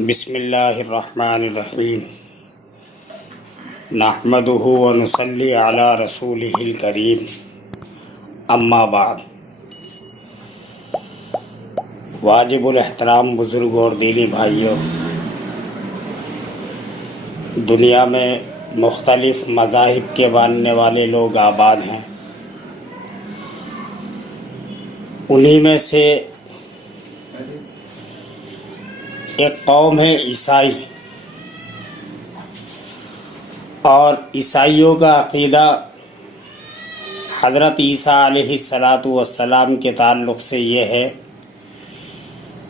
بسم اللہ الرحمن الرحیم نحمدہ ونصلی علی رسولہ الکریم اما بعد۔ واجب الاحترام بزرگ اور دینی بھائیوں، دنیا میں مختلف مذاہب کے ماننے والے لوگ آباد ہیں۔ انہی میں سے ایک قوم ہے عیسائی، اور عیسائیوں کا عقیدہ حضرت عیسیٰ علیہ السلام کے تعلق سے یہ ہے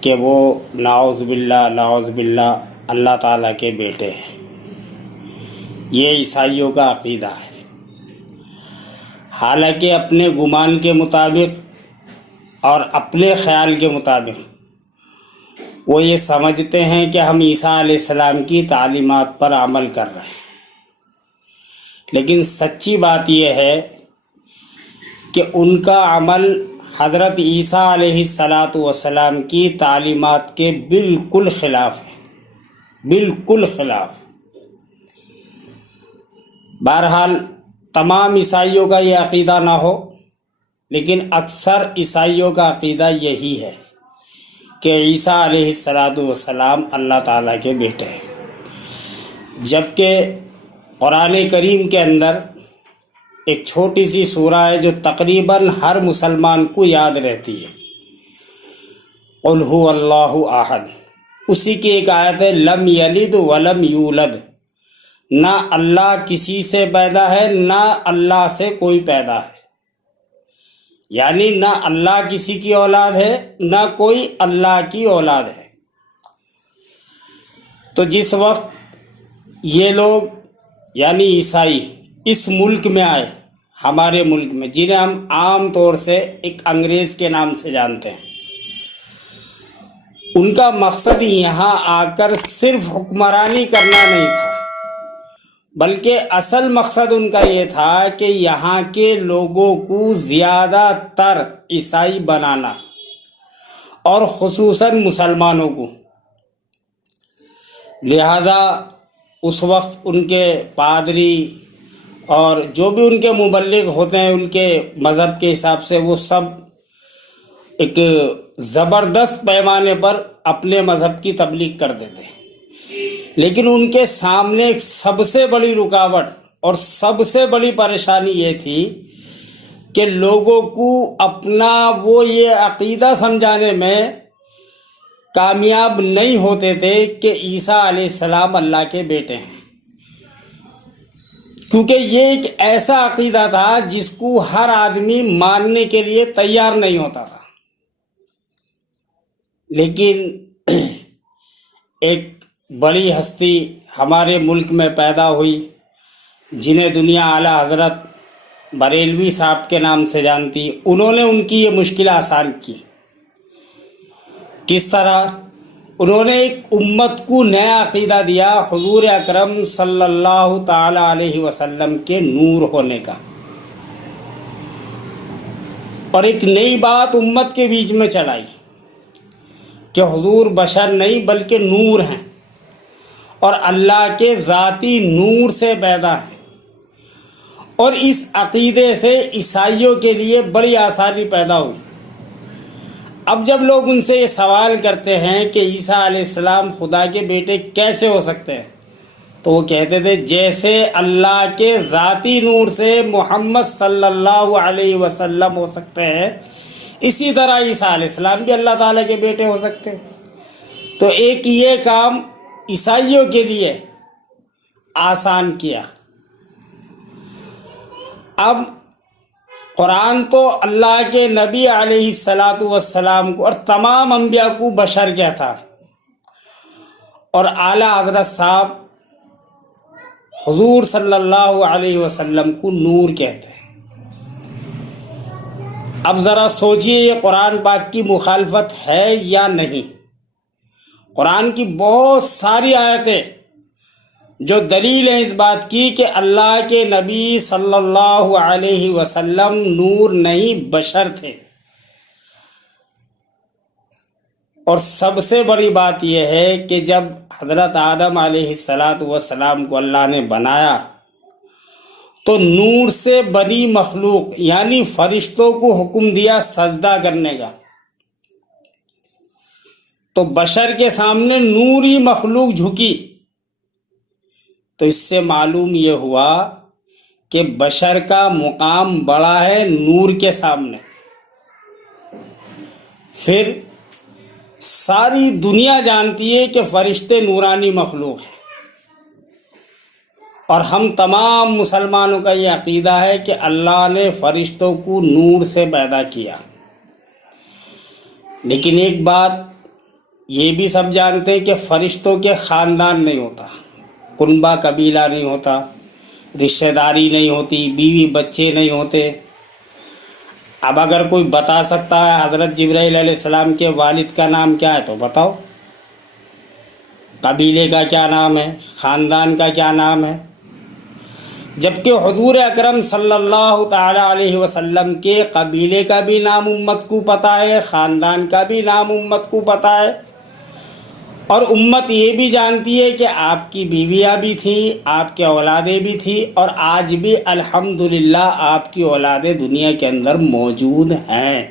کہ وہ نعوذ باللہ اللہ تعالیٰ کے بیٹے ہیں۔ یہ عیسائیوں کا عقیدہ ہے، حالانکہ اپنے گمان کے مطابق اور اپنے خیال کے مطابق وہ یہ سمجھتے ہیں کہ ہم عیسیٰ علیہ السلام کی تعلیمات پر عمل کر رہے ہیں، لیکن سچی بات یہ ہے کہ ان کا عمل حضرت عیسیٰ علیہ السلام کی تعلیمات کے بالکل خلاف ہے، بالکل خلاف۔ بہرحال تمام عیسائیوں کا یہ عقیدہ نہ ہو، لیکن اکثر عیسائیوں کا عقیدہ یہی ہے کہ عیسیٰ علیہ السلام اللہ تعالیٰ کے بیٹے ہیں، جبکہ قرآن کریم کے اندر ایک چھوٹی سی سورہ ہے جو تقریباً ہر مسلمان کو یاد رہتی ہے، قل هو اللہ احد۔ اسی کی ایک آیت ہے لم یلد ولم یولد، نہ اللہ کسی سے پیدا ہے نہ اللہ سے کوئی پیدا ہے، یعنی نہ اللہ کسی کی اولاد ہے نہ کوئی اللہ کی اولاد ہے۔ تو جس وقت یہ لوگ یعنی عیسائی اس ملک میں آئے، ہمارے ملک میں، جنہیں ہم عام طور سے ایک انگریز کے نام سے جانتے ہیں، ان کا مقصد یہاں آ کر صرف حکمرانی کرنا نہیں تھا، بلکہ اصل مقصد ان کا یہ تھا کہ یہاں کے لوگوں کو زیادہ تر عیسائی بنانا، اور خصوصاً مسلمانوں کو۔ لہذا اس وقت ان کے پادری اور جو بھی ان کے مبلغ ہوتے ہیں ان کے مذہب کے حساب سے، وہ سب ایک زبردست پیمانے پر اپنے مذہب کی تبلیغ کر دیتے ہیں، لیکن ان کے سامنے ایک سب سے بڑی رکاوٹ اور سب سے بڑی پریشانی یہ تھی کہ لوگوں کو اپنا وہ یہ عقیدہ سمجھانے میں کامیاب نہیں ہوتے تھے کہ عیسیٰ علیہ السلام اللہ کے بیٹے ہیں، کیونکہ یہ ایک ایسا عقیدہ تھا جس کو ہر آدمی ماننے کے لیے تیار نہیں ہوتا تھا۔ لیکن ایک بڑی ہستی ہمارے ملک میں پیدا ہوئی جنہیں دنیا اعلیٰ حضرت بریلوی صاحب کے نام سے جانتی، انہوں نے ان کی یہ مشکل آسان کی۔ کس طرح؟ انہوں نے ایک امت کو نیا عقیدہ دیا حضور اکرم صلی اللہ تعالی علیہ وسلم کے نور ہونے کا، اور ایک نئی بات امت کے بیچ میں چلائی کہ حضور بشر نہیں بلکہ نور ہیں، اور اللہ کے ذاتی نور سے پیدا ہے۔ اور اس عقیدے سے عیسائیوں کے لیے بڑی آسانی پیدا ہوئی۔ اب جب لوگ ان سے یہ سوال کرتے ہیں کہ عیسیٰ علیہ السلام خدا کے بیٹے کیسے ہو سکتے ہیں، تو وہ کہتے تھے جیسے اللہ کے ذاتی نور سے محمد صلی اللہ علیہ وسلم ہو سکتے ہیں، اسی طرح عیسیٰ علیہ السلام بھی اللہ تعالیٰ کے بیٹے ہو سکتے ہیں۔ تو ایک یہ کام عیسائیوں کے لیے آسان کیا۔ اب قرآن تو اللہ کے نبی علیہ السلام کو اور تمام انبیاء کو بشر کہتا ہے، اور اعلیٰ حضرت صاحب حضور صلی اللہ علیہ وسلم کو نور کہتے ہیں۔ اب ذرا سوچئے یہ قرآن پاک کی مخالفت ہے یا نہیں؟ قرآن کی بہت ساری آیتیں جو دلیل ہے اس بات کی کہ اللہ کے نبی صلی اللہ علیہ وسلم نور نہیں بشر تھے۔ اور سب سے بڑی بات یہ ہے کہ جب حضرت آدم علیہ السلام کو اللہ نے بنایا تو نور سے بنی مخلوق یعنی فرشتوں کو حکم دیا سجدہ کرنے کا، تو بشر کے سامنے نوری مخلوق جھکی، تو اس سے معلوم یہ ہوا کہ بشر کا مقام بڑا ہے نور کے سامنے۔ پھر ساری دنیا جانتی ہے کہ فرشتے نورانی مخلوق ہیں، اور ہم تمام مسلمانوں کا یہ عقیدہ ہے کہ اللہ نے فرشتوں کو نور سے پیدا کیا۔ لیکن ایک بات یہ بھی سب جانتے ہیں کہ فرشتوں کے خاندان نہیں ہوتا، کنبہ قبیلہ نہیں ہوتا، رشتہ داری نہیں ہوتی، بیوی بچے نہیں ہوتے۔ اب اگر کوئی بتا سکتا ہے حضرت جبرائیل علیہ السلام کے والد کا نام کیا ہے تو بتاؤ، قبیلے کا کیا نام ہے، خاندان کا کیا نام ہے؟ جبکہ حضور اکرم صلی اللہ تعالی علیہ وسلم کے قبیلے کا بھی نام امت کو پتہ ہے، خاندان کا بھی نام امت کو پتہ ہے، اور امت یہ بھی جانتی ہے کہ آپ کی بیویاں بھی تھیں، آپ کے اولادیں بھی تھیں، اور آج بھی الحمدللہ آپ کی اولادیں دنیا کے اندر موجود ہیں۔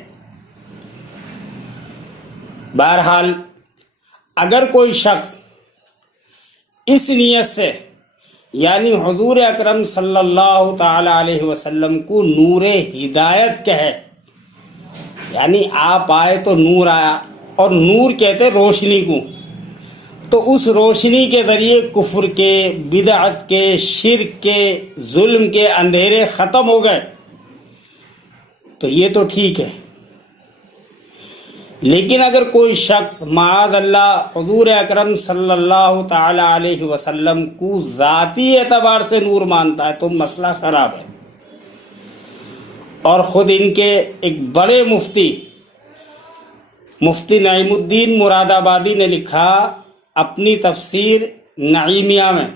بہرحال اگر کوئی شخص اس نیت سے یعنی حضور اکرم صلی اللہ تعالی علیہ وسلم کو نور ہدایت کہے، یعنی آپ آئے تو نور آیا، اور نور کہتے روشنی کو، تو اس روشنی کے ذریعے کفر کے، بدعت کے، شرک کے، ظلم کے اندھیرے ختم ہو گئے، تو یہ تو ٹھیک ہے۔ لیکن اگر کوئی شخص معاذ اللہ حضور اکرم صلی اللہ تعالی علیہ وسلم کو ذاتی اعتبار سے نور مانتا ہے تو مسئلہ خراب ہے۔ اور خود ان کے ایک بڑے مفتی نعیم الدین مراد آبادی نے لکھا اپنی تفسیر نعیمیہ میں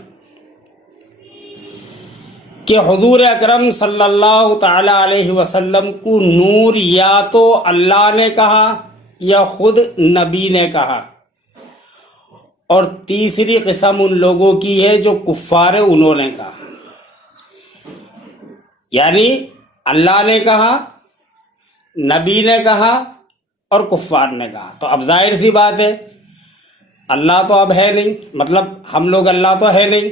کہ حضور اکرم صلی اللہ تعالی علیہ وسلم کو نور یا تو اللہ نے کہا یا خود نبی نے کہا، اور تیسری قسم ان لوگوں کی ہے جو کفار انہوں نے کہا، یعنی اللہ نے کہا، نبی نے کہا اور کفار نے کہا۔ تو اب ظاہر سی بات ہے اللہ تو اب ہے نہیں، مطلب ہم لوگ اللہ تو ہے نہیں،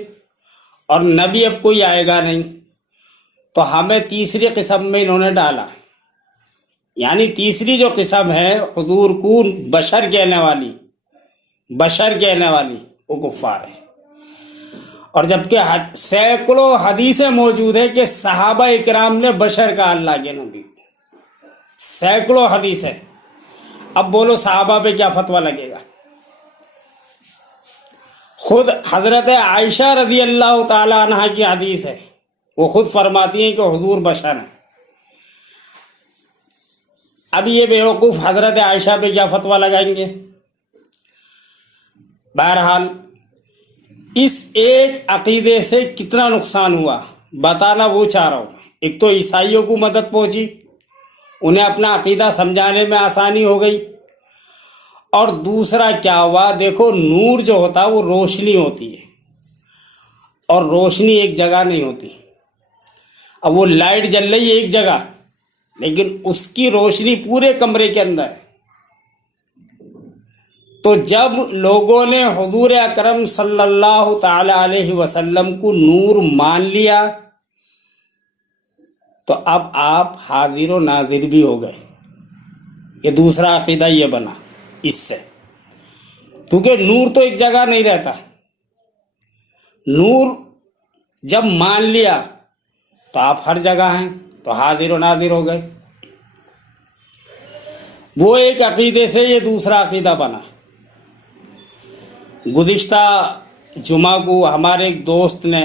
اور نبی اب کوئی آئے گا نہیں، تو ہمیں تیسری قسم میں انہوں نے ڈالا، یعنی تیسری جو قسم ہے حضور کو بشر کہنے والی وہ کفار ہے۔ اور جبکہ سینکڑوں حدیثیں موجود ہیں کہ صحابہ اکرام نے بشر کہا اللہ کے نبی کو، سینکڑوں حدیثیں۔ اب بولو صحابہ پہ کیا فتویٰ لگے گا؟ خود حضرت عائشہ رضی اللہ تعالی عنہ کی حدیث ہے، وہ خود فرماتی ہیں کہ حضور بشر ہیں۔ اب یہ بیوقوف حضرت عائشہ پہ کیا فتویٰ لگائیں گے؟ بہرحال اس ایک عقیدے سے کتنا نقصان ہوا بتانا وہ چاہ رہا ہوں۔ ایک تو عیسائیوں کو مدد پہنچی، انہیں اپنا عقیدہ سمجھانے میں آسانی ہو گئی، اور دوسرا کیا ہوا، دیکھو نور جو ہوتا ہے وہ روشنی ہوتی ہے، اور روشنی ایک جگہ نہیں ہوتی۔ اب وہ لائٹ جل رہی ہے ایک جگہ، لیکن اس کی روشنی پورے کمرے کے اندر ہے۔ تو جب لوگوں نے حضور اکرم صلی اللہ تعالی علیہ وسلم کو نور مان لیا تو اب آپ حاضر و ناظر بھی ہو گئے۔ یہ دوسرا عقیدہ یہ بنا اس سے، کیونکہ نور تو ایک جگہ نہیں رہتا۔ نور جب مان لیا تو آپ ہر جگہ ہیں، تو حاضر و ناظر ہو گئے۔ وہ ایک عقیدے سے یہ دوسرا عقیدہ بنا۔ گزشتہ جمعہ کو ہمارے ایک دوست نے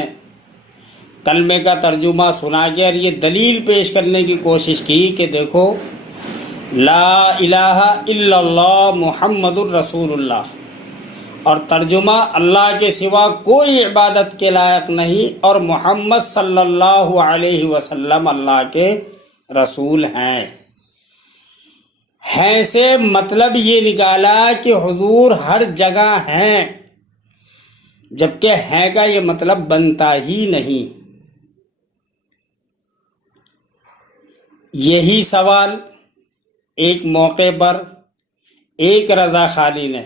کلمے کا ترجمہ سنا کے اور یہ دلیل پیش کرنے کی کوشش کی کہ دیکھو لا الہ الا اللہ محمد الرسول اللہ، اور ترجمہ اللہ کے سوا کوئی عبادت کے لائق نہیں، اور محمد صلی اللہ علیہ وسلم اللہ کے رسول ہیں۔ ہیں سے مطلب یہ نکالا کہ حضور ہر جگہ ہیں، جبکہ ہیں کا یہ مطلب بنتا ہی نہیں۔ یہی سوال ایک موقع پر ایک رضا خالی نے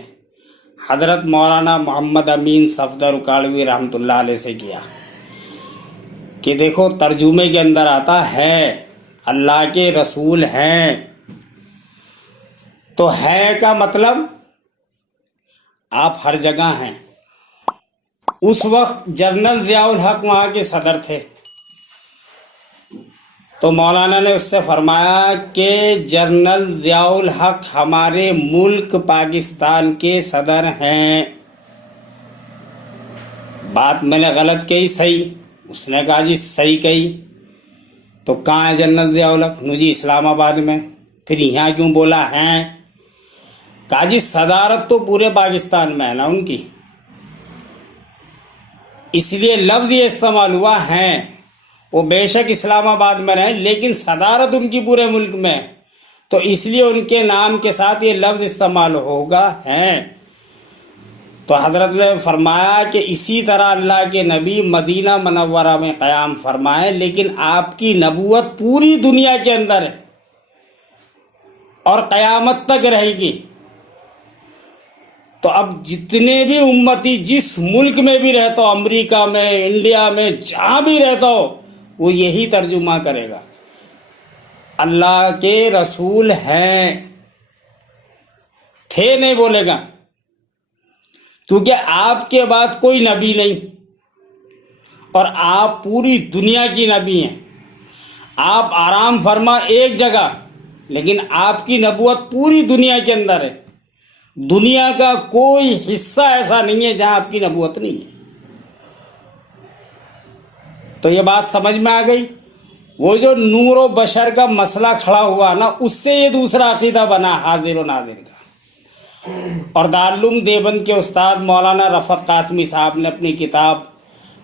حضرت مولانا محمد امین صفدر اکاڑوی رحمۃ اللہ علیہ سے کیا کہ دیکھو ترجمے کے اندر آتا ہے اللہ کے رسول ہیں، تو ہے کا مطلب آپ ہر جگہ ہیں۔ اس وقت جنرل ضیاء الحق وہاں کے صدر تھے، تو مولانا نے اس سے فرمایا کہ جنرل ضیاء الحق ہمارے ملک پاکستان کے صدر ہیں۔ بات میں نے غلط کہی صحیح؟ اس نے کہا جی صحیح کہی۔ تو کہاں ہے جنرل ضیاء الحق؟ نو جی اسلام آباد میں۔ پھر یہاں کیوں بولا ہیں؟ کہا جی صدارت تو پورے پاکستان میں ہے نا ان کی، اس لیے لفظ یہ استعمال ہوا ہیں۔ وہ بے شک اسلام آباد میں رہیں لیکن صدارت ان کی پورے ملک میں ہے، تو اس لیے ان کے نام کے ساتھ یہ لفظ استعمال ہوگا ہیں۔ تو حضرت نے فرمایا کہ اسی طرح اللہ کے نبی مدینہ منورہ میں قیام فرمائے، لیکن آپ کی نبوت پوری دنیا کے اندر ہے اور قیامت تک رہے گی۔ تو اب جتنے بھی امتی جس ملک میں بھی رہتا ہو، امریکہ میں، انڈیا میں، جہاں بھی رہتا ہو، وہ یہی ترجمہ کرے گا، اللہ کے رسول ہیں، تھے نہیں بولے گا، کیونکہ آپ کے بعد کوئی نبی نہیں اور آپ پوری دنیا کی نبی ہیں۔ آپ آرام فرما ایک جگہ، لیکن آپ کی نبوت پوری دنیا کے اندر ہے۔ دنیا کا کوئی حصہ ایسا نہیں ہے جہاں آپ کی نبوت نہیں ہے۔ تو یہ بات سمجھ میں آ گئی؟ وہ جو نور و بشر کا مسئلہ کھڑا ہوا نا، اس سے یہ دوسرا عقیدہ بنا حاضر و ناظر کا۔ اور دارالعلوم دیوبند کے استاد مولانا رفعت قاسمی صاحب نے اپنی کتاب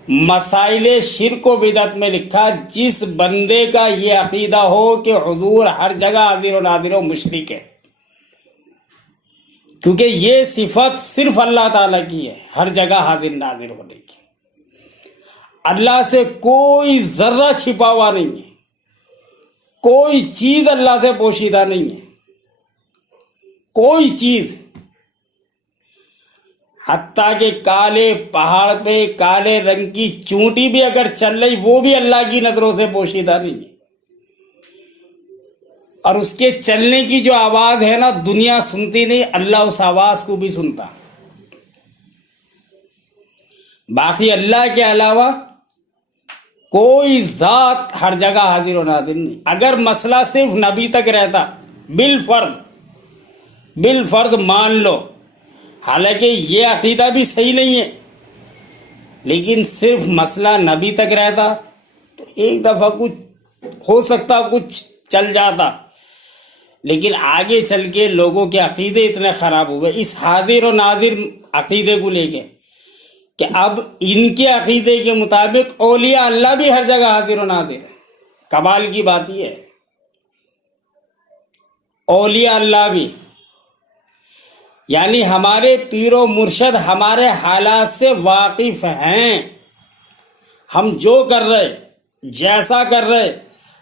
مسائل شرک و بدعت میں لکھا، جس بندے کا یہ عقیدہ ہو کہ حضور ہر جگہ حاضر و ناظر و مشرک ہے، کیونکہ یہ صفت صرف اللہ تعالیٰ کی ہے، ہر جگہ حاضر ناظر ہونے کی۔ اللہ سے کوئی ذرہ چھپا ہوا نہیں ہے، کوئی چیز اللہ سے پوشیدہ نہیں ہے، کوئی چیز۔ حتیٰ کہ کالے پہاڑ پہ کالے رنگ کی چونٹی بھی اگر چل رہی، وہ بھی اللہ کی نظروں سے پوشیدہ نہیں ہے۔ اور اس کے چلنے کی جو آواز ہے نا، دنیا سنتی نہیں، اللہ اس آواز کو بھی سنتا۔ باقی اللہ کے علاوہ کوئی ذات ہر جگہ حاضر و ناظر نہیں۔ اگر مسئلہ صرف نبی تک رہتا، بالفرض مان لو، حالانکہ یہ عقیدہ بھی صحیح نہیں ہے، لیکن صرف مسئلہ نبی تک رہتا تو ایک دفعہ کچھ ہو سکتا، کچھ چل جاتا، لیکن آگے چل کے لوگوں کے عقیدے اتنے خراب ہوئے اس حاضر و ناظر عقیدے کو لے کے، کہ اب ان کے عقیدے کے مطابق اولیاء اللہ بھی ہر جگہ حاضر و ناظر ہے۔ کمال کی بات یہ ہے، اولیاء اللہ بھی، یعنی ہمارے پیر و مرشد ہمارے حالات سے واقف ہیں، ہم جو کر رہے، جیسا کر رہے،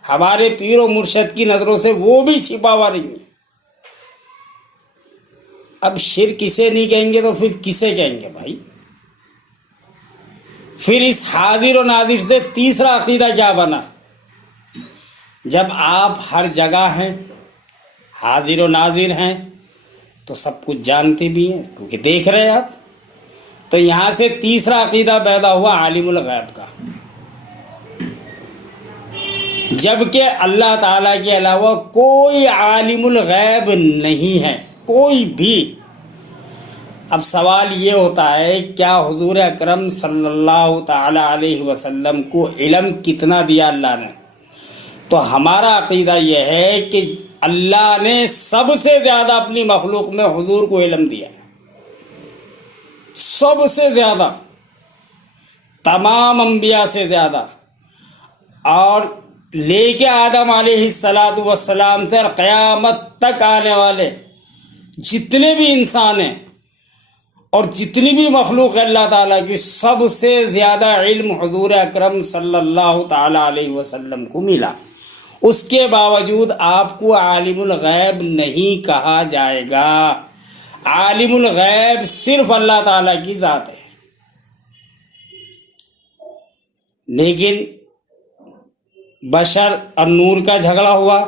ہمارے پیر و مرشد کی نظروں سے وہ بھی چھپا ہوا نہیں ہے۔ اب شرک کسے نہیں کہیں گے تو پھر کسے کہیں گے بھائی؟ پھر اس حاضر و ناظر سے تیسرا عقیدہ کیا بنا؟ جب آپ ہر جگہ ہیں، حاضر و ناظر ہیں، تو سب کچھ جانتے بھی ہیں کیونکہ دیکھ رہے ہیں آپ۔ تو یہاں سے تیسرا عقیدہ پیدا ہوا عالم الغیب کا، جبکہ اللہ تعالیٰ کے علاوہ کوئی عالم الغیب نہیں ہے، کوئی بھی۔ اب سوال یہ ہوتا ہے، کیا حضور اکرم صلی اللہ تعالی علیہ وسلم کو علم کتنا دیا اللہ نے؟ تو ہمارا عقیدہ یہ ہے کہ اللہ نے سب سے زیادہ اپنی مخلوق میں حضور کو علم دیا ہے، سب سے زیادہ، تمام انبیاء سے زیادہ، اور لے کے آدم علیہ السلام سے اور قیامت تک آنے والے جتنے بھی انسان ہیں اور جتنی بھی مخلوق ہے اللہ تعالیٰ کی، سب سے زیادہ علم حضور اکرم صلی اللہ تعالیٰ علیہ وسلم کو ملا. اس کے باوجود آپ کو عالم الغیب نہیں کہا جائے گا. عالم الغیب صرف اللہ تعالیٰ کی ذات ہے. لیکن بشر اور نور کا جھگڑا ہوا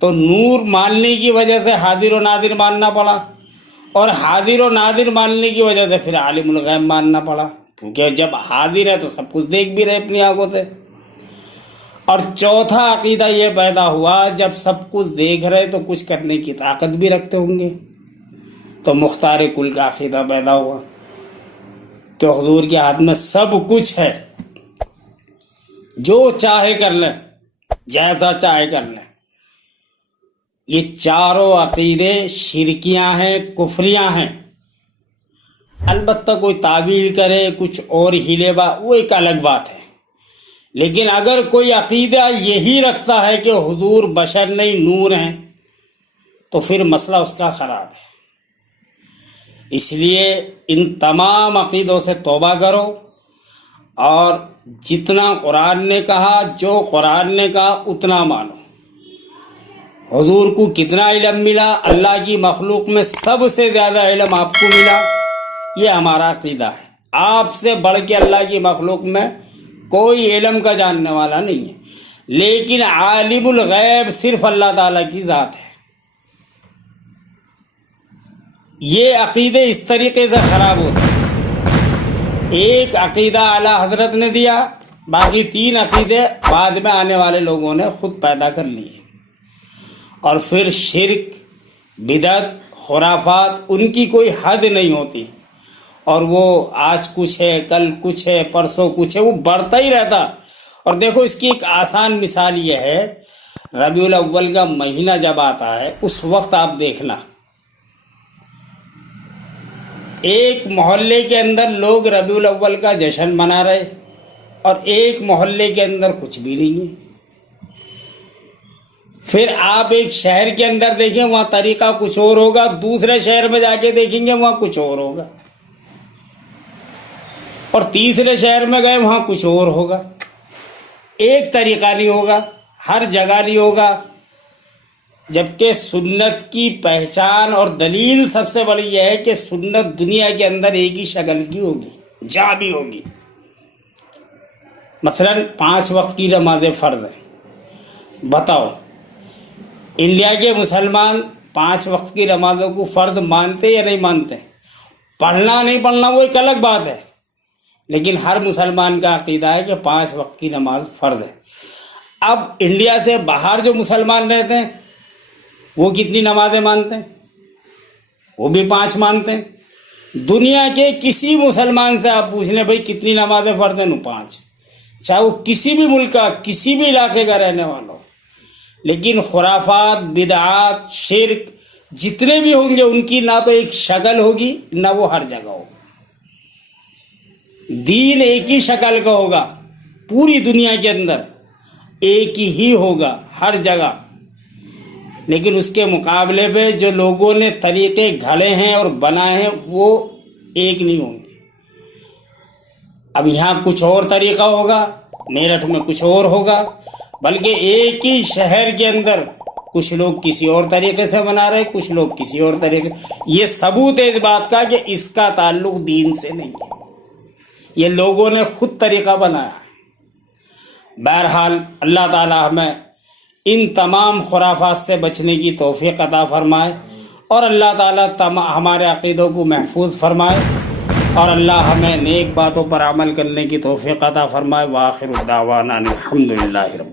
تو نور ماننے کی وجہ سے حاضر و نادر ماننا پڑا، اور حاضر و نادر ماننے کی وجہ سے پھر عالم الغیب ماننا پڑا، کیونکہ جب حاضر ہے تو سب کچھ دیکھ بھی رہے اپنی آنکھوں سے. اور چوتھا عقیدہ یہ پیدا ہوا، جب سب کچھ دیکھ رہے تو کچھ کرنے کی طاقت بھی رکھتے ہوں گے، تو مختار کل کا عقیدہ پیدا ہوا کہ حضور کے ہاتھ میں سب کچھ ہے، جو چاہے کر لیں، جیسا چاہے کر لیں. یہ چاروں عقیدے شرکیاں ہیں، کفریاں ہیں. البتہ کوئی تعویل کرے، کچھ اور ہیلے وہ ایک الگ بات ہے. لیکن اگر کوئی عقیدہ یہی رکھتا ہے کہ حضور بشر نہیں نور ہیں، تو پھر مسئلہ اس کا خراب ہے. اس لیے ان تمام عقیدوں سے توبہ کرو، اور جتنا قرآن نے کہا، جو قرآن نے کہا اتنا مانو. حضور کو کتنا علم ملا؟ اللہ کی مخلوق میں سب سے زیادہ علم آپ کو ملا. یہ ہمارا عقیدہ ہے. آپ سے بڑھ کے اللہ کی مخلوق میں کوئی علم کا جاننے والا نہیں ہے. لیکن عالم الغیب صرف اللہ تعالیٰ کی ذات ہے. یہ عقیدے اس طریقے سے خراب ہوتے ہیں. ایک عقیدہ اعلیٰ حضرت نے دیا، باقی 3 عقیدے بعد میں آنے والے لوگوں نے خود پیدا کر لیے. اور پھر شرک، بدعت، خرافات، ان کی کوئی حد نہیں ہوتی، اور وہ آج کچھ ہے، کل کچھ ہے، پرسوں کچھ ہے، وہ بڑھتا ہی رہتا. اور دیکھو اس کی ایک آسان مثال یہ ہے، ربیع الاول کا مہینہ جب آتا ہے اس وقت آپ دیکھنا ایک محلے کے اندر لوگ ربیع الاول کا جشن منا رہے، اور ایک محلے کے اندر کچھ بھی نہیں ہے. پھر آپ ایک شہر کے اندر دیکھیں، وہاں طریقہ کچھ اور ہوگا، دوسرے شہر میں جا کے دیکھیں گے وہاں کچھ اور ہوگا، اور تیسرے شہر میں گئے وہاں کچھ اور ہوگا. ایک طریقہ نہیں ہوگا، ہر جگہ نہیں ہوگا. جبکہ سنت کی پہچان اور دلیل سب سے بڑی یہ ہے کہ سنت دنیا کے اندر ایک ہی شکل کی ہوگی، جہاں بھی ہوگی. مثلا 5 وقت کی نمازیں فرض ہیں. بتاؤ انڈیا کے مسلمان 5 وقت کی نمازوں کو فرض مانتے یا نہیں مانتے؟ پڑھنا نہیں پڑھنا وہ ایک الگ بات ہے، لیکن ہر مسلمان کا عقیدہ ہے کہ 5 وقت کی نماز فرض ہے. اب انڈیا سے باہر جو مسلمان رہتے ہیں وہ کتنی نمازیں مانتے ہیں؟ وہ بھی 5 مانتے ہیں. دنیا کے کسی مسلمان سے آپ پوچھ لیں بھائی کتنی نمازیں فرض ہیں؟ 5. چاہے وہ کسی بھی ملک کا، کسی بھی علاقے کا رہنے والا ہو. لیکن خرافات، بدعات، شرک جتنے بھی ہوں گے ان کی نہ تو ایک شکل ہوگی نہ وہ ہر جگہ ہوگی. دین ایک ہی شکل کا ہوگا پوری دنیا کے اندر، ایک ہی ہوگا ہر جگہ. لیکن اس کے مقابلے پہ جو لوگوں نے طریقے گھڑے ہیں اور بنائے ہیں وہ ایک نہیں ہوں گے. اب یہاں کچھ اور طریقہ ہوگا، میرٹھ میں کچھ اور ہوگا، بلکہ ایک ہی شہر کے اندر کچھ لوگ کسی اور طریقے سے بنا رہے، کچھ لوگ کسی اور طریقے. یہ ثبوت ہے اس بات کا کہ اس کا تعلق دین سے نہیں ہے، یہ لوگوں نے خود طریقہ بنایا ہے. بہرحال اللہ تعالی ہمیں ان تمام خرافات سے بچنے کی توفیق عطا فرمائے، اور اللہ تعالی ہمارے عقیدوں کو محفوظ فرمائے، اور اللہ ہمیں نیک باتوں پر عمل کرنے کی توفیق عطا فرمائے. وآخر دعوانا الحمدللہ رب